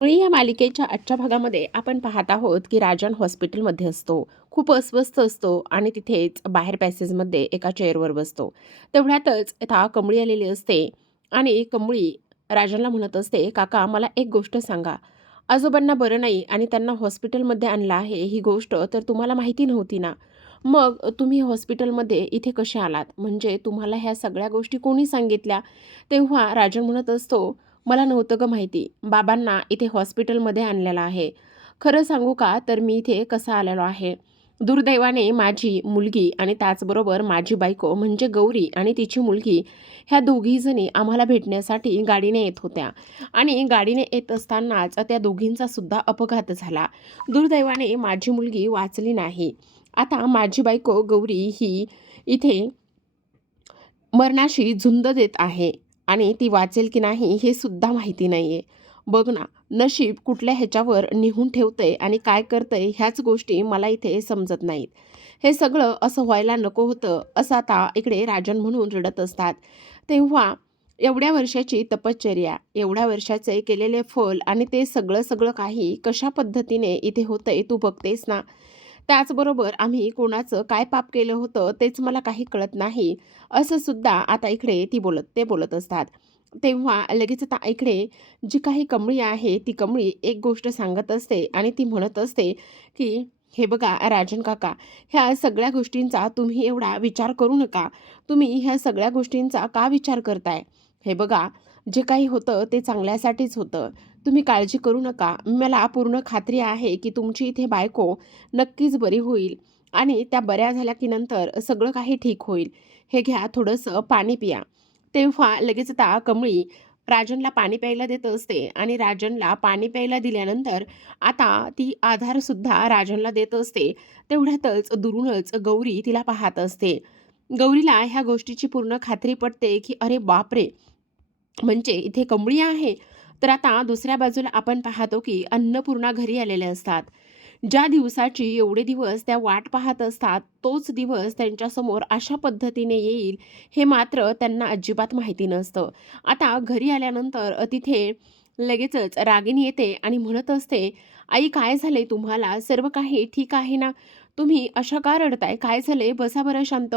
मुळी या मालिकेच्या आजच्या भागामध्ये आपण पाहत आहोत की राजन हॉस्पिटलमध्ये असतो खूप अस्वस्थ असतो आणि तिथेच बाहेर पॅसेजमध्ये एका चेअरवर बसतो. तेवढ्यातच आता कमळी आलेली असते आणि कमळी राजनला म्हणत असते काका मला एक गोष्ट सांगा. आजोबांना बरं नाही आणि त्यांना हॉस्पिटलमध्ये आणलं आहे ही गोष्ट तर तुम्हाला माहिती नव्हती ना? मग तुम्ही हॉस्पिटलमध्ये इथे कसे आलात? म्हणजे तुम्हाला ह्या सगळ्या गोष्टी कोणी सांगितल्या? तेव्हा राजन म्हणत असतो मला नव्हतं ग माहिती. बाबांना इथे हॉस्पिटलमध्ये आणलेलं आहे. खरं सांगू का? तर मी इथे कसा आलेलो आहे? दुर्दैवाने माझी मुलगी आणि त्याचबरोबर माझी बायको म्हणजे गौरी आणि तिची मुलगी ह्या दोघीजणी आम्हाला भेटण्यासाठी गाडीने येत होत्या. आणि गाडीने येत असतानाच त्या दोघींचा सुद्धा अपघात झाला. दुर्दैवाने माझी मुलगी वाचली नाही. आता माझी बायको गौरी ही इथे मरणाशी झुंज देत आहे. आणि ती वाचेल की नाही हे सुद्धा माहिती नाही आहे बघ ना नशीब कुठल्या ह्याच्यावर निहून ठेवतंय आणि काय करतंय ह्याच गोष्टी मला इथे समजत नाहीत. हे सगळं असं व्हायला नको होतं असं आता इकडे राजन म्हणून रडत असतात. तेव्हा एवढ्या वर्षाची तपश्चर्या एवढ्या वर्षाचे केलेले फल आणि ते सगळं सगळं काही कशा पद्धतीने इथे होतंय तू बघतेस ना? त्याचबरोबर आम्ही कोणाचं काय पाप केलं होतं तेच मला काही कळत नाही. असं सुद्धा आता इकडे ती बोलत ते बोलत असतात. तेव्हा लगेच आता इकडे जी काही कमळी आहे ती कमळी एक गोष्ट सांगत असते आणि ती म्हणत असते की हे बघा राजन काका ह्या सगळ्या गोष्टींचा तुम्ही एवढा विचार करू नका. तुम्ही ह्या सगळ्या गोष्टींचा का विचार करताय? हे बघा जे काही होतं ते चांगल्यासाठीच होतं. तुम्ही काळजी करू नका. मला पूर्ण खात्री आहे की तुमची इथे बायको नक्कीच बरी होईल आणि त्या बऱ्या झाल्या की नंतर सगळं काही ठीक होईल. हे घ्या थोडंसं पाणी पिया. तेव्हा लगेच आता कमळी राजनला पाणी प्यायला देत असते आणि राजनला पाणी प्यायला दिल्यानंतर आता ती आधारसुद्धा राजनला देत असते. तेवढ्यातच दुरूनच गौरी तिला पाहत असते. गौरीला ह्या गोष्टीची पूर्ण खात्री पटते की अरे बापरे! म्हणजे इथे कमळी आहे. तर आता दुसऱ्या बाजूला आपण पाहतो की अन्नपूर्णा घरी आलेल्या असतात. ज्या दिवसाची एवढे दिवस त्या वाट पाहत असतात तोच दिवस त्यांच्यासमोर अशा पद्धतीने येईल हे मात्र त्यांना अजिबात माहिती नसतं. आता घरी आल्यानंतर तिथे लगेचच रागिनी येते आणि म्हणत असते आई काय झाले तुम्हाला? सर्व काही ठीक आहे ना? तुम्ही अशा का रडताय? काय झाले बसा बरं शांत.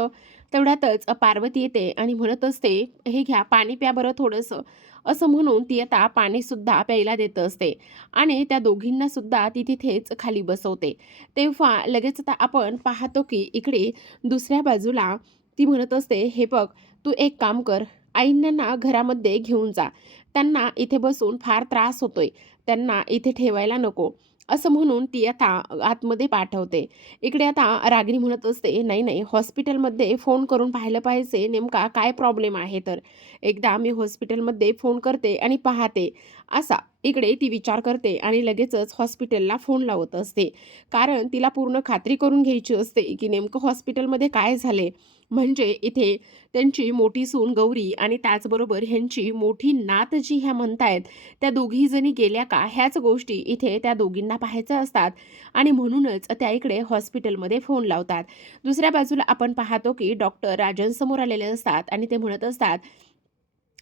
तेवढ्यातच पार्वती येते आणि म्हणत असते हे घ्या पाणी प्या बरं थोडंसं. असं म्हणून ती आता पाणीसुद्धा प्यायला देत असते. आणि त्या दोघींना सुद्धा ती तिथेच खाली बसवते. तेव्हा लगेच आता आपण पाहतो की इकडे दुसऱ्या बाजूला ती म्हणत असते हे बघ तू एक काम कर. आईंना घरामध्ये घेऊन जा. त्यांना इथे बसून फार त्रास होतोय. त्यांना इथे ठेवायला नको. असं म्हणून ती आता आतमध्ये पाठवते. इकडे आता रागिणी म्हणत असते नाही नाही हॉस्पिटलमध्ये फोन करून पाहिलं पाहिजे नेमका काय प्रॉब्लेम आहे तर? एकदा मी हॉस्पिटलमध्ये फोन करते आणि पाहते. असा इकडे ती विचार करते आणि लगेचच हॉस्पिटलला फोन लावत असते. कारण तिला पूर्ण खात्री करून घ्यायची असते की नेमकं हॉस्पिटलमध्ये काय झाले. म्हणजे इथे त्यांची मोठी सून गौरी आणि त्याचबरोबर ह्यांची मोठी नात जी ह्या म्हणतायत त्या दोघी जणी गेल्या का? ह्याच गोष्टी इथे त्या दोघींना पाहायच्या असतात आणि म्हणूनच त्या इकडे हॉस्पिटलमध्ये फोन लावतात. दुसऱ्या बाजूला आपण पाहतो की डॉक्टर राजन समोर आलेले असतात आणि ते म्हणत असतात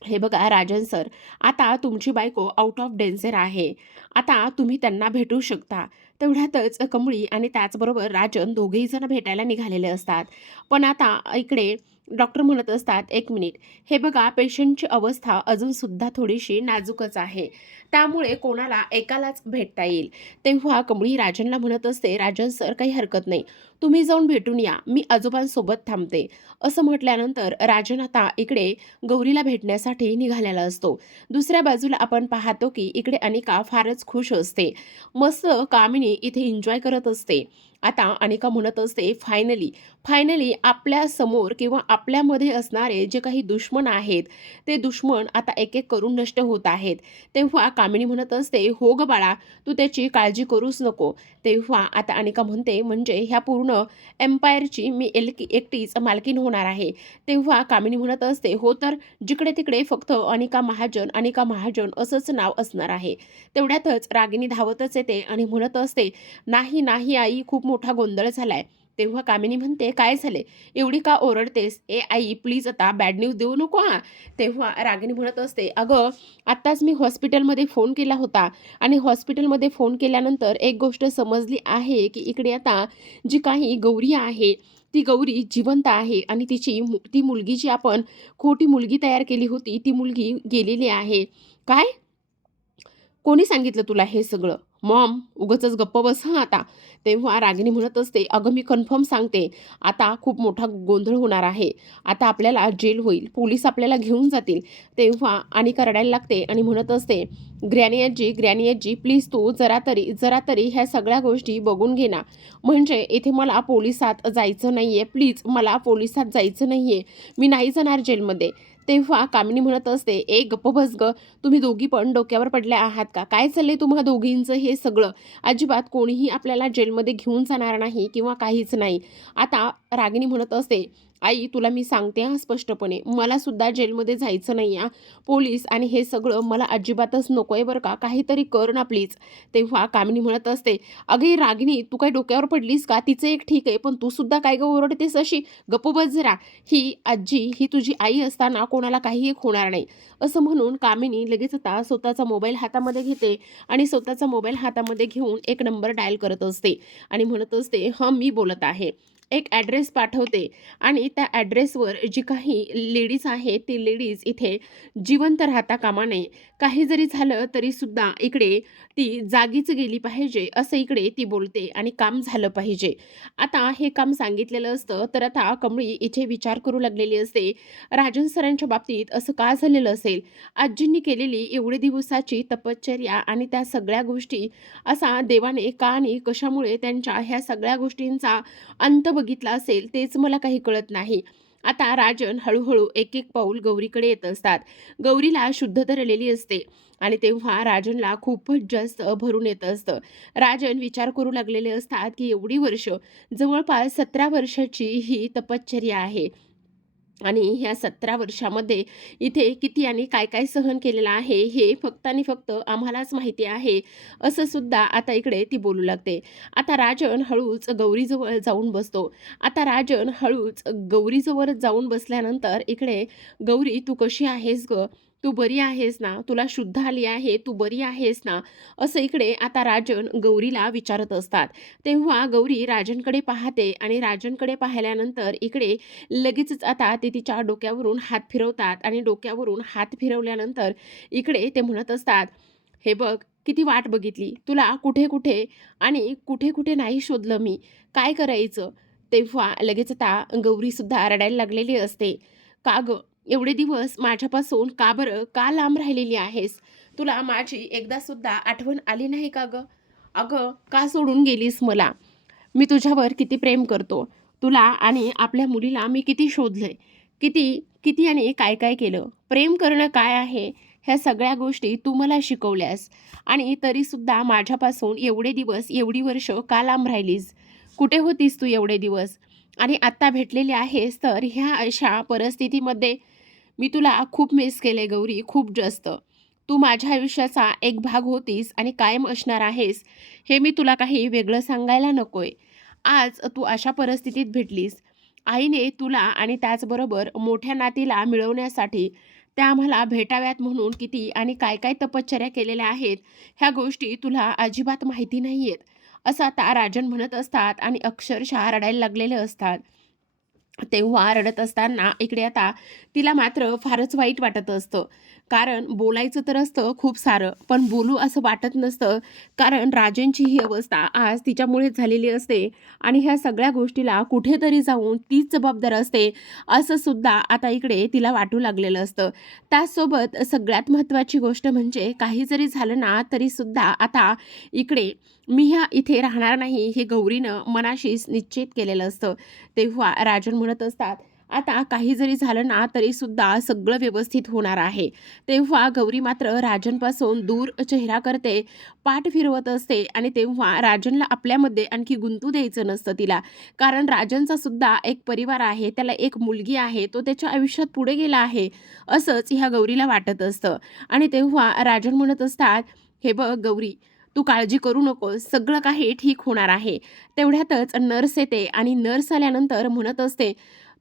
हे बघा राजन सर आता तुमची बायको आउट ऑफ डेंजर आहे. आता तुम्ही त्यांना भेटू शकता. तेवढ्यातच कमळी आणि त्याचबरोबर राजन दोघेही जण भेटायला निघालेले असतात. पण आता इकडे डॉक्टर म्हणत असतात एक मिनिट हे बघा पेशंटची अवस्था अजूनसुद्धा थोडीशी नाजूकच आहे. त्यामुळे कोणाला एकालाच भेटता येईल. तेव्हा कमळी राजनला म्हणत असते राजन सर काही हरकत नाही. तुम्ही जाऊन भेटून या. मी आजोबांसोबत थांबते. असं म्हटल्यानंतर राजन आता इकडे गौरीला भेटण्यासाठी निघालेला असतो. दुसऱ्या बाजूला आपण पाहतो की इकडे अनिका फारच खुश असते. मस्त कामिनी इथे एन्जॉय करत असते. आता अनिका म्हणत असते फायनली फायनली आपल्यासमोर किंवा आपल्यामध्ये असणारे जे काही दुश्मन आहेत ते दुश्मन आता एक एक करून नष्ट होत आहेत. तेव्हा कामिनी म्हणत असते हो ग बाळा तू त्याची काळजी करूच नको. तेव्हा आता अनिका म्हणते म्हणजे ह्या पूर्ण एम्पायरची मी एलकी एकटीच मालकीन होणार आहे. तेव्हा कामिनी म्हणत असते हो तर जिकडे तिकडे फक्त अनिका महाजन अनिका महाजन असंच नाव असणार आहे. तेवढ्यातच रागिनी धावतच येते आणि म्हणत असते नाही नाही आई खूप मोठा गोंधळ झालाय. तेव्हा कामिनी म्हणते काय झाले? एवढी का ओरडतेस? ए आई प्लीज आता बॅड न्यूज देऊ नको हां. तेव्हा रागिनी म्हणत असते अगं आत्ताच मी हॉस्पिटलमध्ये फोन केला होता आणि हॉस्पिटलमध्ये फोन केल्यानंतर एक गोष्ट समजली आहे की इकडे आता जी काही गौरी आहे ती गौरी जिवंत आहे आणि तिची मु- ती मुलगी जी आपण खोटी मुलगी तयार केली होती ती मुलगी गेलेली आहे. काय? कोणी सांगितलं तुला हे सगळं? मॉम उगच गप्प बस हां आता. तेव्हा रागिनी म्हणत असते अगं मी कन्फर्म सांगते आता खूप मोठा गोंधळ होणार आहे. आता आपल्याला जेल होईल पोलीस आपल्याला घेऊन जातील. तेव्हा आणि करडायला लागते आणि म्हणत असते ग्रॅनी आजी ग्रॅनी आजी प्लीज तू जरा तरी जरा तरी ह्या सगळ्या गोष्टी बघून घे ना. म्हणजे इथे मला पोलिसात जायचं नाही आहे प्लीज मला पोलिसात जायचं नाही आहे मी नाही जाणार जेलमध्ये. तेव्हा कामिनी म्हणत असते ए गप्प भसग तुम्ही दोघी पण डोक्यावर पडल्या आहात का? काय चाललंय तुम्हा दोघींचं हे सगळं? अजिबात कोणीही आपल्याला जेलमध्ये घेऊन जाणार नाही किंवा काहीच नाही. आता रागिनी म्हणत असते आई तुला मी सांगते हा स्पष्टपणे. मला सुद्धा जेलमध्ये जायचं नाही आ पोलीस आणि हे सगळं मला अजिबातच नको आहे बरं का. काहीतरी कर ना प्लीज. तेव्हा कामिनी म्हणत असते अगे रागिनी तू काय डोक्यावर पडलीस का? तिचं एक ठीक आहे पण तू सुद्धा काय ग ओरडतेस अशी? गप बजरा जरा. ही आजी ही तुझी आई असताना कोणाला काही एक होणार नाही. असं म्हणून कामिनी लगेच आता स्वतःचा मोबाईल हातामध्ये घेते आणि स्वतःचा मोबाईल हातामध्ये घेऊन एक नंबर डायल करत असते आणि म्हणत असते हं मी बोलत आहे. एक ॲड्रेस पाठवते. आणि त्या ॲड्रेसवर जी काही लेडीज आहे ती लेडीज इथे जिवंत राहता कामा नये. काही जरी झालं तरीसुद्धा इकडे ती जागीच गेली पाहिजे असं इकडे ती बोलते आणि काम झालं पाहिजे. आता हे काम सांगितलेलं असतं तर आता कमळी इथे विचार करू लागलेली असते राजन सरांच्या बाबतीत असं का झालेलं असेल? आजींनी केलेली एवढे दिवसाची तपश्चर्या आणि त्या सगळ्या गोष्टी असा देवाने का आणि कशामुळे त्यांच्या ह्या सगळ्या गोष्टींचा अंत बघितला असेल तेच मला काही कळत नाही. आता राजन हळूहळू एक एक पाऊल गौरीकडे येत असतात. गौरीला शुद्ध धरलेली असते आणि तेव्हा राजनला खूपच जास्त भरून येत असतं. राजन विचार करू लागलेले असतात की एवढी वर्ष जवळपास सतरा वर्षाची ही तपश्चर्या आहे. आणि ह्या सतरा वर्षामध्ये इथे किती आणि काय काय सहन केलेलं आहे हे फक्त आणि फक्त आम्हालाच माहिती आहे असं सुद्धा आता इकडे ती बोलू लागते. आता राजन हळूच गौरीजवळ जाऊन बसतो. आता राजन हळूच गौरीजवळ जाऊन बसल्यानंतर इकडे गौरी तू कशी आहेस ग? तू बरी आहेस ना तुला शुद्ध आली आहे तू बरी आहेस ना असं इकडे आता राजन गौरीला विचारत असतात. तेव्हा गौरी राजनकडे पाहते आणि राजनकडे पाहिल्यानंतर इकडे लगेचच आता ते तिच्या डोक्यावरून हात फिरवतात आणि डोक्यावरून हात फिरवल्यानंतर इकडे ते म्हणत असतात हे बघ किती वाट बघितली तुला कुठे कुठे आणि कुठे कुठे नाही शोधलं मी काय करायचं? तेव्हा लगेच आता गौरीसुद्धा रडायला लागलेली असते. का गं एवढे दिवस माझ्यापासून का बरं का लांब राहिलेली आहेस? तुला माझी एकदासुद्धा आठवण आली नाही का ग? अगं का सोडून गेलीस मला? मी तुझ्यावर किती प्रेम करतो? तुला आणि आपल्या मुलीला मी किती शोधलंय? किती किती आणि काय काय केलं? प्रेम करणं काय आहे? ह्या सगळ्या गोष्टी तू मला शिकवल्यास. आणि तरीसुद्धा माझ्यापासून एवढे दिवस एवढी वर्ष का लांब राहिलीस? कुठे होतीस तू एवढे दिवस? आणि आत्ता भेटलेली आहेस तर ह्या अशा परिस्थितीमध्ये मी तुला खूप मिस केले गौरी खूप जास्त. तू माझ्या आयुष्याचा एक भाग होतीस आणि कायम असणार आहेस हे मी तुला काही वेगळं सांगायला नकोय. आज तू अशा परिस्थितीत भेटलीस. आईने तुला आणि त्याचबरोबर मोठ्या नातीला मिळवण्यासाठी त्या आम्हाला भेटाव्यात म्हणून किती आणि काय काय तपश्चर्या केलेल्या आहेत ह्या गोष्टी तुला अजिबात माहिती नाही आहेत असं आता राजन म्हणत असतात आणि अक्षरशः रडायला लागलेले असतात. तेव्हा रडत असताना इकडे आता तिला मात्र फारच वाईट वाटत असतं. कारण बोलायचं तर असतं खूप सारं पण बोलू असं वाटत नसतं. कारण राजनची ही अवस्था आज तिच्यामुळेच झालेली असते आणि ह्या सगळ्या गोष्टीला कुठेतरी जाऊन तीच जबाबदार असते असं सुद्धा आता इकडे तिला वाटू लागलेलं असतं. त्याचसोबत सगळ्यात महत्त्वाची गोष्ट म्हणजे काही जरी झालं ना तरीसुद्धा आता इकडे मी ह्या इथे राहणार नाही हे गौरीनं मनाशीच निश्चित केलेलं असतं. तेव्हा राजन म्हणत असतात आता काही जरी झालं ना तरीसुद्धा सगळं व्यवस्थित होणार आहे. तेव्हा गौरी मात्र राजनपासून दूर चेहरा करते पाठ फिरवत असते आणि तेव्हा राजनला आपल्यामध्ये आणखी गुंतू द्यायचं नसतं तिला. कारण राजनचा सुद्धा एक परिवार आहे त्याला एक मुलगी आहे तो त्याच्या आयुष्यात पुढे गेला आहे असंच ह्या गौरीला वाटत असतं. आणि तेव्हा राजन म्हणत असतात हे बघ गौरी तू काळजी करू नकोस सगळं काही ठीक होणार आहे. तेवढ्यातच नर्स येते आणि नर्स आल्यानंतर म्हणत असते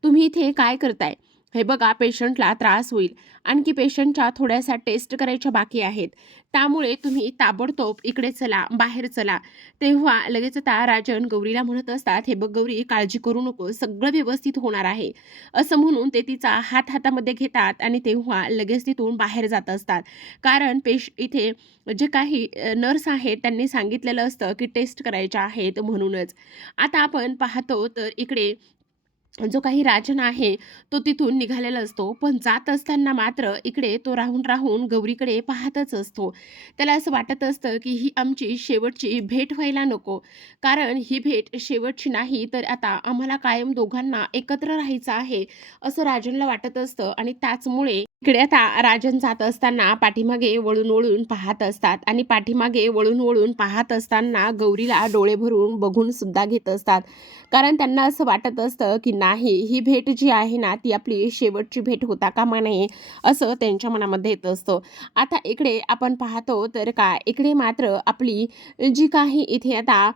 तुम्ही इथे काय करताय? हे बघा पेशंटला त्रास होईल. आणखी पेशंटच्या थोड्याशा टेस्ट करायच्या बाकी आहेत. त्यामुळे तुम्ही ताबडतोब इकडे चला बाहेर चला. तेव्हा लगेच आता राजन गौरीला म्हणत असतात हे बघ गौरी काळजी करू नको सगळं व्यवस्थित होणार आहे. असं म्हणून ते तिचा हात हातामध्ये घेतात आणि तेव्हा लगेच तिथून बाहेर जात असतात. कारण पेश इथे जे काही नर्स आहेत त्यांनी सांगितलेलं असतं की टेस्ट करायच्या आहेत म्हणूनच. आता आपण पाहतो तर इकडे जो काही राजन आहे तो तिथून निघालेला असतो. पण जात असताना मात्र इकडे तो राहून राहून गौरीकडे पाहतच असतो. त्याला असं वाटत असतं की ही आमची शेवटची भेट व्हायला नको. कारण ही भेट शेवटची नाही तर आता आम्हाला कायम दोघांना एकत्र राहायचं आहे असं राजनला वाटत असतं. आणि त्याचमुळे इकडे आता राजन जात असताना पाठीमागे वळून वळून पाहत असतात. आणि पाठीमागे वळून वळून पाहत असताना गौरीला डोळे भरून बघून सुद्धा घेत असतात. कारण त्यांना असं वाटत असतं की नाही ही भेट जी आहे ना ती आपली शेवटची भेट होता कामा नये असं त्यांच्या मनामध्ये येत असतं. आता इकडे आपण पाहतो तर का इकडे मात्र आपली जी काही इथे आता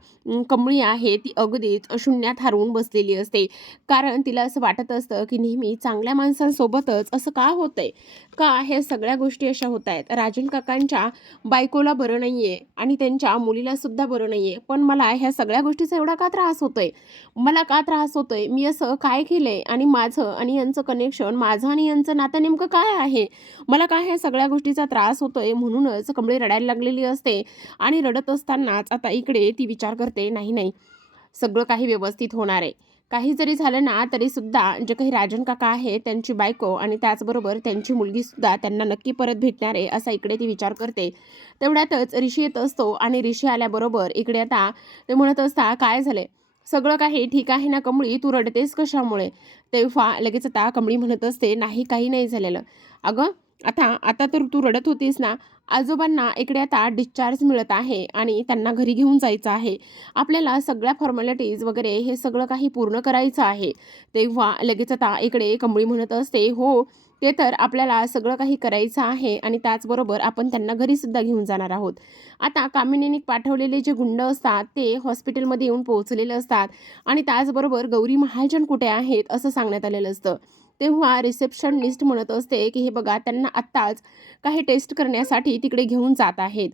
कमळी आहे ती अगदीच शून्यात हरवून बसलेली असते. कारण तिला असं वाटत असतं की नेहमी चांगल्या माणसांसोबतच असं का होतंय? का हे सगळ्या गोष्टी अशा होत आहेत राजन काकांच्या बायकोला बरं नाही आहे आणि त्यांच्या मुलीला सुद्धा बरं आहे पण मला ह्या सगळ्या गोष्टीचा एवढा का त्रास होतोय? मला का त्रास होतोय? मी असं काय केलंय आणि माझं आणि यांचं कनेक्शन माझं आणि यांचं नातं नेमकं काय आहे? मला काय ह्या सगळ्या गोष्टीचा त्रास होतोय? म्हणूनच कमळी रडायला लागलेली असते आणि रडत असतानाच आता इकडे ती विचार करते नाही नाही सगळं काही व्यवस्थित होणार आहे. काही जरी झालं ना तरी सुद्धा जे काही राजन काका आहे त्यांची बायको आणि त्याचबरोबर त्यांची मुलगी सुद्धा त्यांना नक्की परत भेटणार आहे असा इकडे ती विचार करते. तेवढ्यातच ऋषी येत असतो आणि ऋषी आल्याबरोबर इकडे आता ते म्हणत असता काय झालंय? सगळं काही ठीक आहे ना कमळी? तू रडतेस कशामुळे? तेव्हा लगेच आता कमळी म्हणत असते नाही काही नाही झालेलं. अगं आता आता तर तू रडत होतीस ना? आजोबांना इकडे आता डिस्चार्ज मिळत आहे आणि त्यांना घरी घेऊन जायचं आहे. आपल्याला सगळ्या फॉर्मॅलिटीज वगैरे हे सगळं काही पूर्ण करायचं आहे. तेव्हा लगेच आता इकडे कमळी म्हणत असते हो ते तर आपल्याला सगळं काही करायचं आहे आणि त्याचबरोबर आपण त्यांना घरीसुद्धा घेऊन जाणार आहोत. आता कामिनीने पाठवलेले जे गुंड असतात ते हॉस्पिटलमध्ये येऊन पोहोचलेले असतात आणि त्याचबरोबर गौरी महाजन कुठे आहेत असं सांगण्यात आलेलं असतं. तेव्हा रिसेप्शनिस्ट म्हणत असते की हे बघा त्यांना आत्ताच काही टेस्ट करण्यासाठी तिकडे घेऊन जात आहेत.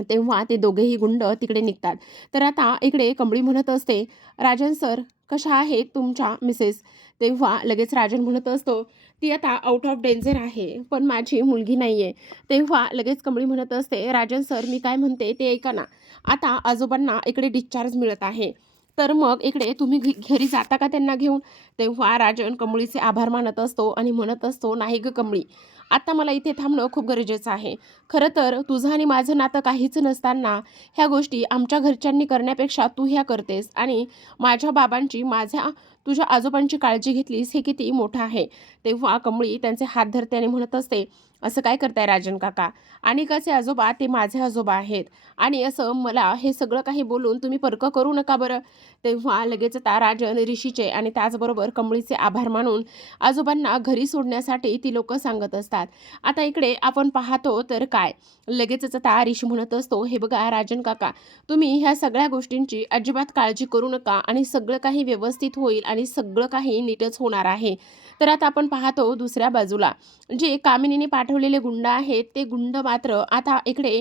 तेव्हा ते दोघेही गुंड तिकडे निघतात. तर आता इकडे कंबळी म्हणत असते राजन सर कशा आहेत तुमच्या मिसेस? तेव्हा लगेच राजन म्हणत असतो ती आता आउट ऑफ डेंजर आहे पण माझी मुलगी नाही आहे तेव्हा लगेच कमळी म्हणत असते राजन सर मी काय म्हणते ते ऐका ना. आता आजोबांना इकडे डिस्चार्ज मिळत आहे. तर मग इकडे तुम्ही घरी जाता का त्यांना घेऊन? तेव्हा राजन कमळीचे आभार मानत असतो आणि म्हणत असतो नाही ग कमळी. आता मला इथे थांबणं खूप गरजेचं आहे. खरं तर तुझं आणि माझं नातं काहीच नसताना ह्या गोष्टी आमच्या घरच्यांनी करण्यापेक्षा तू ह्या करतेस आणि माझ्या बाबांची माझ्या तुझ्या आजोबांची काळजी घेतलीस हे किती मोठं आहे. तेव्हा कमळी त्यांचे हात धरते आणि म्हणत असते असं काय करताय राजन काका? आणि कसे आजोबा? ते माझे आजोबा आहेत. आणि असं मला हे सगळं काही बोलून तुम्ही पर्क करू नका बरं. तेव्हा लगेच ता राजन ऋषीचे आणि त्याचबरोबर कमळीचे आभार मानून आजोबांना घरी सोडण्यासाठी ती लोक सांगत असतात. आता इकडे आपण पाहतो तर काय? लगेचच त्या ऋषी म्हणत असतो हे बघा राजन काका तुम्ही ह्या सगळ्या गोष्टींची अजिबात काळजी करू नका आणि सगळं काही व्यवस्थित होईल आणि सगळं काही नीटच होणार आहे. तर आता आपण पाहतो दुसऱ्या बाजूला. जे कामिनीने पाठवलेले गुंड आहेत ते गुंड मात्र आता इकडे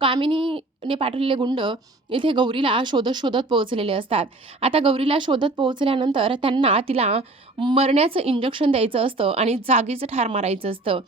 कामिनीने पाठवलेले गुंड इथे गौरीला शोधत शोधत पोहोचलेले असतात. आता गौरीला शोधत पोहोचल्यानंतर त्यांना तिला मरण्याचं इंजेक्शन द्यायचं असतं आणि जागीचं ठार मारायचं असतं.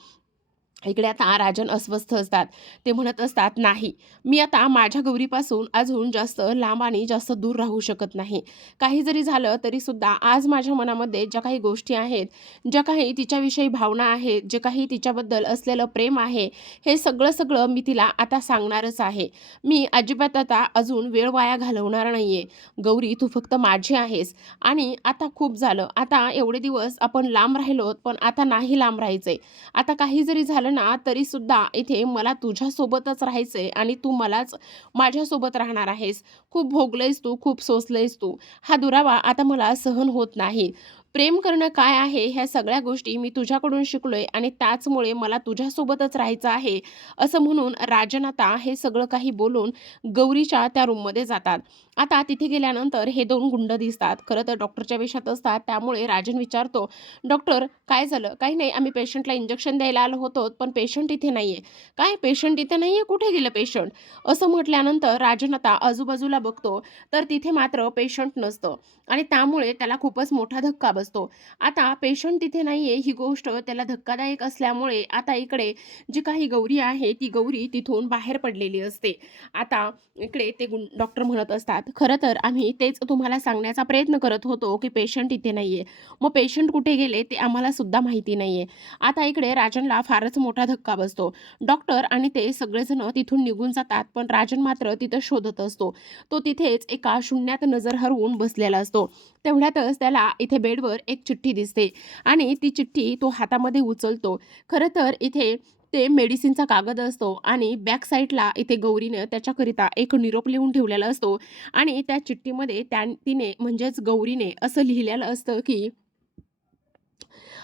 इकडे आता राजन अस्वस्थ असतात. ते म्हणत असतात नाही मी आता माझ्या गौरीपासून अजून जास्त लांब आणि जास्त दूर राहू शकत नाही. काही जरी झालं तरीसुद्धा आज माझ्या मनामध्ये ज्या काही गोष्टी आहेत ज्या काही तिच्याविषयी भावना आहेत जे काही तिच्याबद्दल असलेलं प्रेम आहे हे सगळं सगळं मी तिला आता सांगणारच आहे. मी अजिबात आता अजून वेळ वाया घालवणार नाही आहे गौरी तू फक्त माझी आहेस. आणि आता खूप झालं. आता एवढे दिवस आपण लांब राहिलोत पण आता नाही लांब राहायचंय. आता काही जरी झालं ना तरी सुद्धा इथे मला तुझ्यासोबतच राहायचंय आणि तू मलाच माझ्यासोबत राहणार आहेस. खूप भोगलंयस तू खूप सोसलंयस तू. हा दुरावा आता मला सहन होत नाही. प्रेम करणं काय आहे ह्या सगळ्या गोष्टी मी तुझ्याकडून शिकलोय आणि त्याचमुळे मला तुझ्यासोबतच राहायचं आहे असं म्हणून राजन आता हे सगळं काही बोलून गौरीच्या त्या रूममध्ये जातात. आता तिथे गेल्यानंतर हे दोन गुंड दिसतात. खरं तर डॉक्टरच्या वेशात असतात. त्यामुळे राजन विचारतो डॉक्टर काय झालं? काही नाही. आम्ही पेशंटला इंजेक्शन द्यायला आलो होतो पण पेशंट इथे नाही आहे काय? पेशंट इथे नाही आहे कुठे गेलं पेशंट असं म्हटल्यानंतर राजन आता आजूबाजूला बघतो. तर तिथे मात्र पेशंट नसतं. आणि त्यामुळे त्याला खूपच मोठा धक्का बसतो. आता पेशंट तिथे नाही आहे ही गोष्ट त्याला धक्कादायक असल्यामुळे आता इकडे जी काही गौरी आहे ती गौरी तिथून बाहेर पडलेली असते. आता इकडे ते डॉक्टर म्हणत असतात खरं तर आम्ही तेच तुम्हाला सांगण्याचा प्रयत्न करत होतो की पेशंट इथे नाही आहे मग पेशंट कुठे गेले ते आम्हाला सुद्धा माहिती नाही आहे आता इकडे राजनला फारच मोठा धक्का बसतो. डॉक्टर आणि ते सगळेजण तिथून निघून जातात पण राजन मात्र तिथं शोधत असतो. तो तिथेच एका शून्यात नजर हरवून बसलेला असतो. तेवढ्यातच त्याला इथे बेडवर एक चिठ्ठी दिसते. आणि ती चिठ्ठी तो हातामध्ये उचलतो. खरं तर इथे ते मेडिसिनचा कागद असतो आणि बॅक साईडला इथे गौरीनं त्याच्याकरिता एक निरोप लिहून ठेवलेला असतो. आणि त्या चिठ्ठीमध्ये त्या तिने म्हणजेच गौरीने असं लिहिलेलं असतं की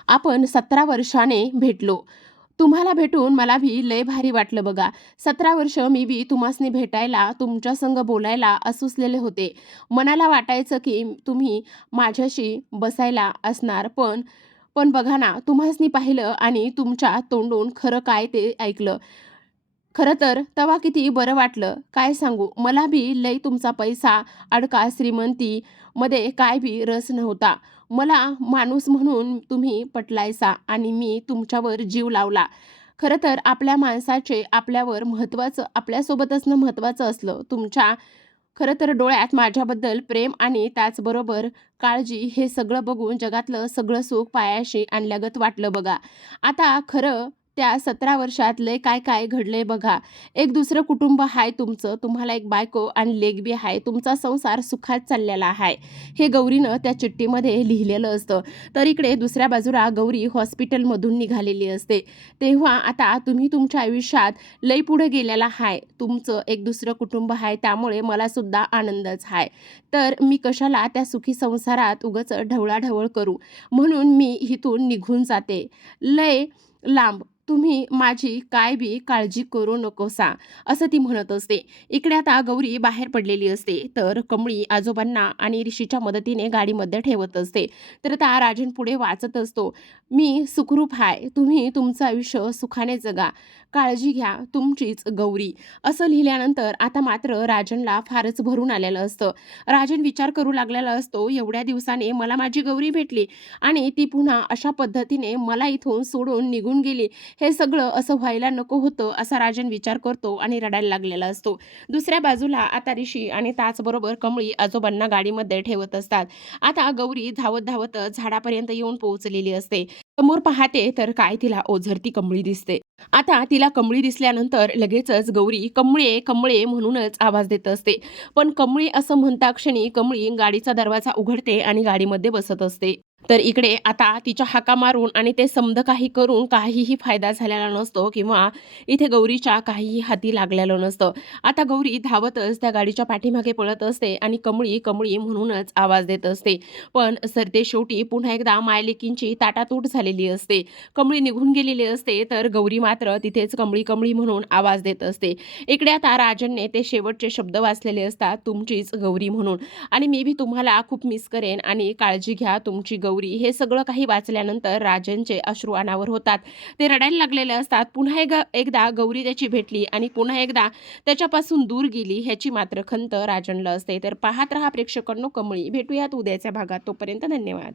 आपण सतरा वर्षाने भेटलो. तुम्हाला भेटून मला भी लय भारी वाटलं बघा. सतरा वर्ष मी बी तुम्हासनी भेटायला तुमच्या संग बोलायला असुसलेले होते. मनाला वाटायचं की तुम्ही माझ्याशी बसायला असणार पण पण बघा ना तुम्हासनी पाहिलं आणि तुमच्या तोंडून खरं काय ते ऐकलं. खरं तर तवा किती बरं वाटलं. काय सांगू मला बी लय तुमचा पैसा अडका श्रीमंती मध्ये काय बी रस नव्हता. मला माणूस म्हणून तुम्ही पटलायसा आणि मी तुमच्यावर जीव लावला. खरं तर आपल्या माणसाचे आपल्यावर महत्त्वाचं आपल्यासोबत असणं महत्त्वाचं असलं तुमच्या खरं तर डोळ्यात माझ्याबद्दल प्रेम आणि त्याचबरोबर काळजी हे सगळं बघून जगातलं सगळं सुख पायाशी आणल्यागत वाटलं बघा. आता खरं त्या सतरा वर्षात लय काय काय घडले बघा. एक दुसरं कुटुंब आहे तुमचं तुम्हाला एक बायको आणि लेगबी आहे तुमचा संसार सुखात चाललेला आहे हे गौरीनं त्या चिठ्ठीमध्ये लिहिलेलं असतं. तर इकडे दुसऱ्या बाजूला गौरी हॉस्पिटलमधून निघालेली असते. तेव्हा आता तुम्ही तुमच्या आयुष्यात लई पुढे गेलेला आहे तुमचं एक दुसरं कुटुंब आहे त्यामुळे मला सुद्धा आनंदच आहे तर मी कशाला त्या सुखी संसारात उगच ढवळाढवळ करू? म्हणून मी इथून निघून जाते. लय लांब. तुम्ही माझी काय बी काळजी करू नकोसा असं ती म्हणत असते. इकडे आता गौरी बाहेर पडलेली असते. तर कमळी आजोबांना आणि ऋषीच्या मदतीने गाडीमध्ये ठेवत असते. तर आता राजन पुढे वाचत असतो मी सुखरूप आहे तुम्ही तुमचं आयुष्य सुखाने जगा. काळजी घ्या तुमचीच गौरी. असं लिहिल्यानंतर आता मात्र राजनला फारच भरून आलेलं असतं. राजन विचार करू लागलेला असतो एवढ्या दिवसाने मला माझी गौरी भेटली आणि ती पुन्हा अशा पद्धतीने मला इथून सोडून निघून गेली. हे सगळं असं व्हायला नको होतं असा राजन विचार करतो आणि रडायला लागलेला असतो. दुसऱ्या बाजूला आता ऋषी आणि त्याचबरोबर कमळी आजोबांना गाडीमध्ये ठेवत असतात. आता गौरी धावत धावत झाडापर्यंत येऊन पोहोचलेली असते. समोर पाहते तर काय तिला ओझरती कमळी दिसते. आता तिला कमळी दिसल्यानंतर लगेचच गौरी कमळे कमळे म्हणूनच आवाज देत असते. पण कमळी असं म्हणता क्षणी कमळी गाडीचा दरवाजा उघडते आणि गाडीमध्ये बसत असते. तर इकडे आता तिच्या हाका मारून आणि ते समद काही करून काहीही फायदा झालेला नसतो किंवा इथे गौरीच्या काहीही हाती लागलेलं नसतं. आता गौरी धावतच त्या गाडीच्या पाठीमागे पळत असते आणि कमळी कमळी म्हणूनच आवाज देत असते. पण सरते शेवटी पुन्हा एकदा मायलेकींची ताटातूट झालेली असते. कमळी निघून गेलेली असते तर गौरी मात्र तिथेच कमळी कमळी म्हणून आवाज देत असते. इकडे आता राजनने ते शेवटचे शब्द वाचलेले असतात तुमचीच गौरी म्हणून. आणि मी बी तुम्हाला खूप मिस करेन आणि काळजी घ्या तुमची गौरी हे सगळं काही वाचल्यानंतर राजनचे अश्रू अनावर होतात. ते रडायला लागलेले असतात. पुन्हा एक एकदा गौरी त्याची भेटली आणि पुन्हा एकदा त्याच्यापासून दूर गेली ह्याची मात्र खंत राजनला असते. तर पाहत रहा प्रेक्षकांनो कमळी. भेटूयात उद्याच्या भागात. तोपर्यंत धन्यवाद.